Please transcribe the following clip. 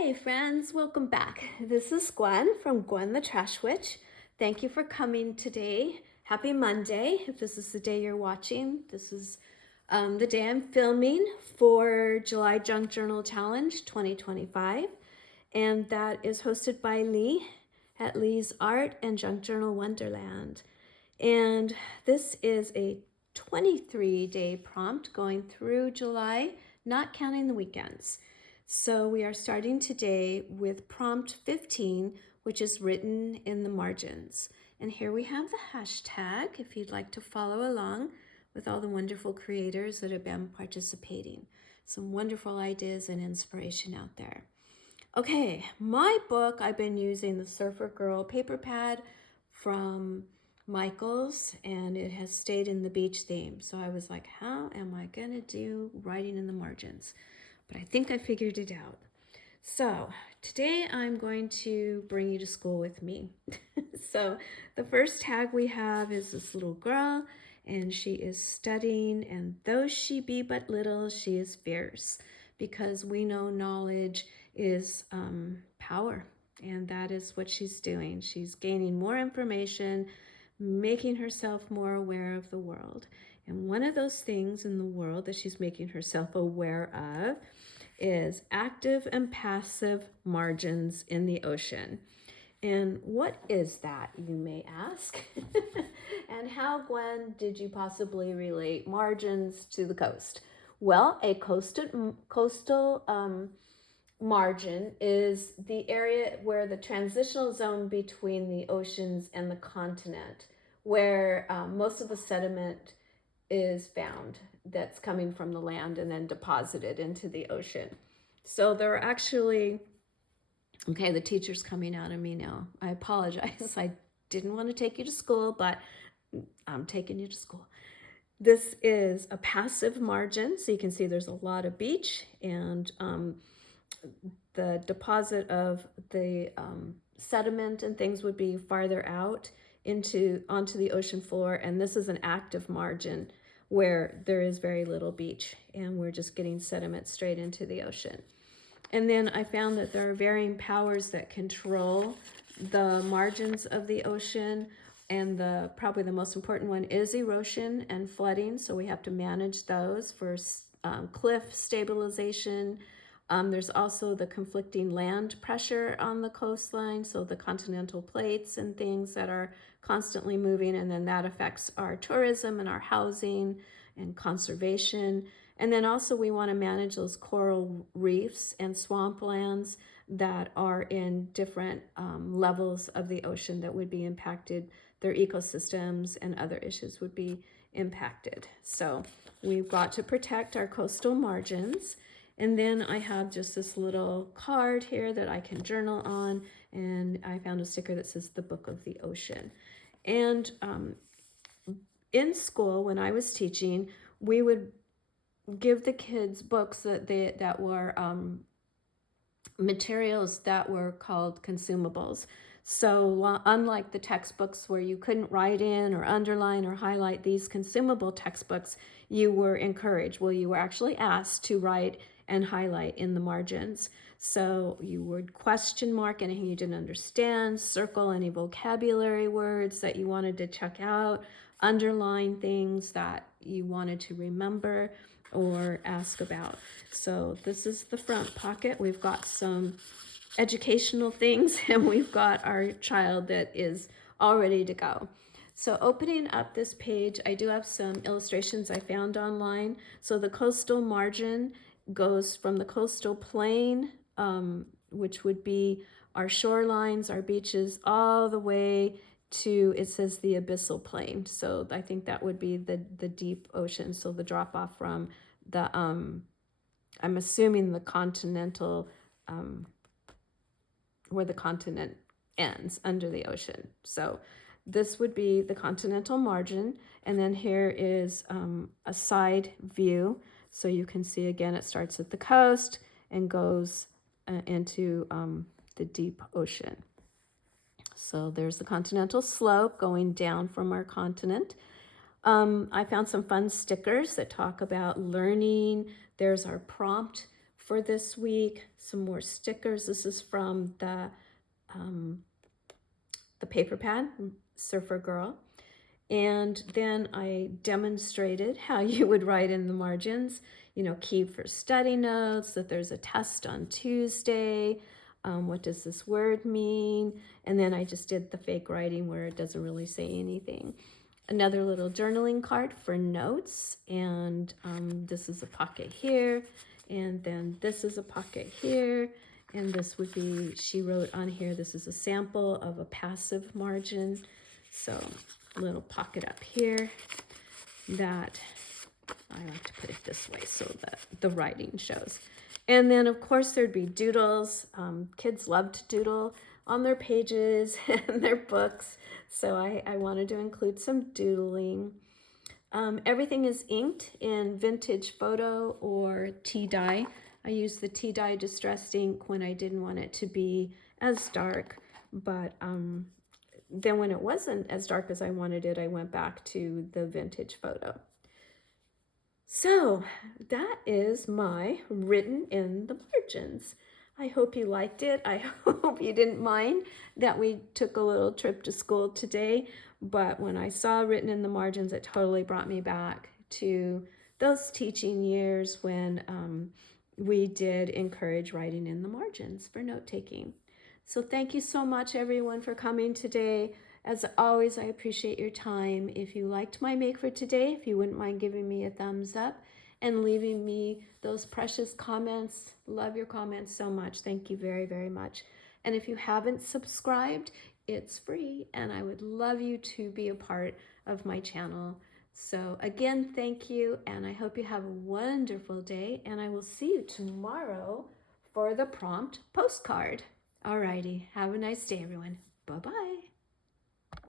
Hi friends, welcome back. This is Gwen from Gwen the Trash Witch. Thank you for coming today. Happy Monday. If this is the day you're watching, this is the day I'm filming for July Junk Journal Challenge 2025. And that is hosted by Lee at Lee's Art and Junk Journal Wonderland. And this is a 23-day prompt going through July, not counting the weekends. So we are starting today with prompt 15, which is written in the margins. And here we have the hashtag if you'd like to follow along with all the wonderful creators that have been participating. Some wonderful ideas and inspiration out there. Okay, my book, I've been using the Surfer Girl paper pad from Michaels, and it has stayed in the beach theme. So I was like, how am I going to do writing in the margins? But I think I figured it out. So today I'm going to bring you to school with me. So the first tag we have is this little girl, and she is studying, and though she be but little, she is fierce, because we know knowledge is power, and that is what she's doing. She's gaining more information, making herself more aware of the world. And one of those things in the world that she's making herself aware of is active and passive margins in the ocean. And what is that, you may ask? And how, Gwen, did you possibly relate margins to the coast? Well, a coastal margin is the area where the transitional zone between the oceans and the continent, where most of the sediment is found that's coming from the land and then deposited into the ocean. So there are actually, okay, the teacher's coming out of me now. I apologize. I didn't want to take you to school, but I'm taking you to school. This is a passive margin, so you can see there's a lot of beach, and the deposit of the sediment and things would be farther out onto the ocean floor. And this is an active margin where there is very little beach, and we're just getting sediment straight into the ocean. And then I found that there are varying powers that control the margins of the ocean, and probably the most important one is erosion and flooding. So we have to manage those for cliff stabilization. There's also the conflicting land pressure on the coastline, so the continental plates and things that are constantly moving, and then that affects our tourism and our housing and conservation. And then also we want to manage those coral reefs and swamplands that are in different levels of the ocean that would be impacted. Their ecosystems and other issues would be impacted. So we've got to protect our coastal margins. And then I have just this little card here that I can journal on, and I found a sticker that says the Book of the Ocean. And in school, when I was teaching, we would give the kids books that were materials that were called consumables. So unlike the textbooks where you couldn't write in or underline or highlight, these consumable textbooks, you were encouraged. Well, you were actually asked to write and highlight in the margins. So you would question mark anything you didn't understand, circle any vocabulary words that you wanted to check out, underline things that you wanted to remember or ask about. So this is the front pocket. We've got some educational things, and we've got our child that is all ready to go. So opening up this page, I do have some illustrations I found online. So the coastal margin goes from the coastal plain, which would be our shorelines, our beaches, all the way to, it says the abyssal plain. So I think that would be the deep ocean. So the drop off from the, I'm assuming the continental, where the continent ends under the ocean. So this would be the continental margin. And then here is a side view. So you can see again, it starts at the coast and goes into the deep ocean. So there's the continental slope going down from our continent. I found some fun stickers that talk about learning. There's our prompt for this week, some more stickers. This is from the paper pad, Surfer Girl. And then I demonstrated how you would write in the margins, you know, keep for study notes, that there's a test on Tuesday. What does this word mean? And then I just did the fake writing where it doesn't really say anything. Another little journaling card for notes. And this is a pocket here. And then this is a pocket here. And this would be, she wrote on here, this is a sample of a passive margin. So a little pocket up here that I like to put it this way so that the writing shows. And then of course there'd be doodles. Kids love to doodle on their pages and their books. So I wanted to include some doodling. Everything is inked in vintage photo or tea dye. I used the tea dye distressed ink when I didn't want it to be as dark, but then when it wasn't as dark as I wanted it, I went back to the vintage photo. So that is my written in the margins. I hope you liked it. I hope you didn't mind that we took a little trip to school today, but when I saw written in the margins, it totally brought me back to those teaching years when we did encourage writing in the margins for note-taking. So thank you so much, everyone, for coming today. As always, I appreciate your time. If you liked my make for today, if you wouldn't mind giving me a thumbs up and leaving me those precious comments. Love your comments so much. Thank you very, very much. And if you haven't subscribed, it's free, and I would love you to be a part of my channel. So again, thank you, and I hope you have a wonderful day, and I will see you tomorrow for the prompt postcard. Alrighty, have a nice day, everyone. Bye-bye.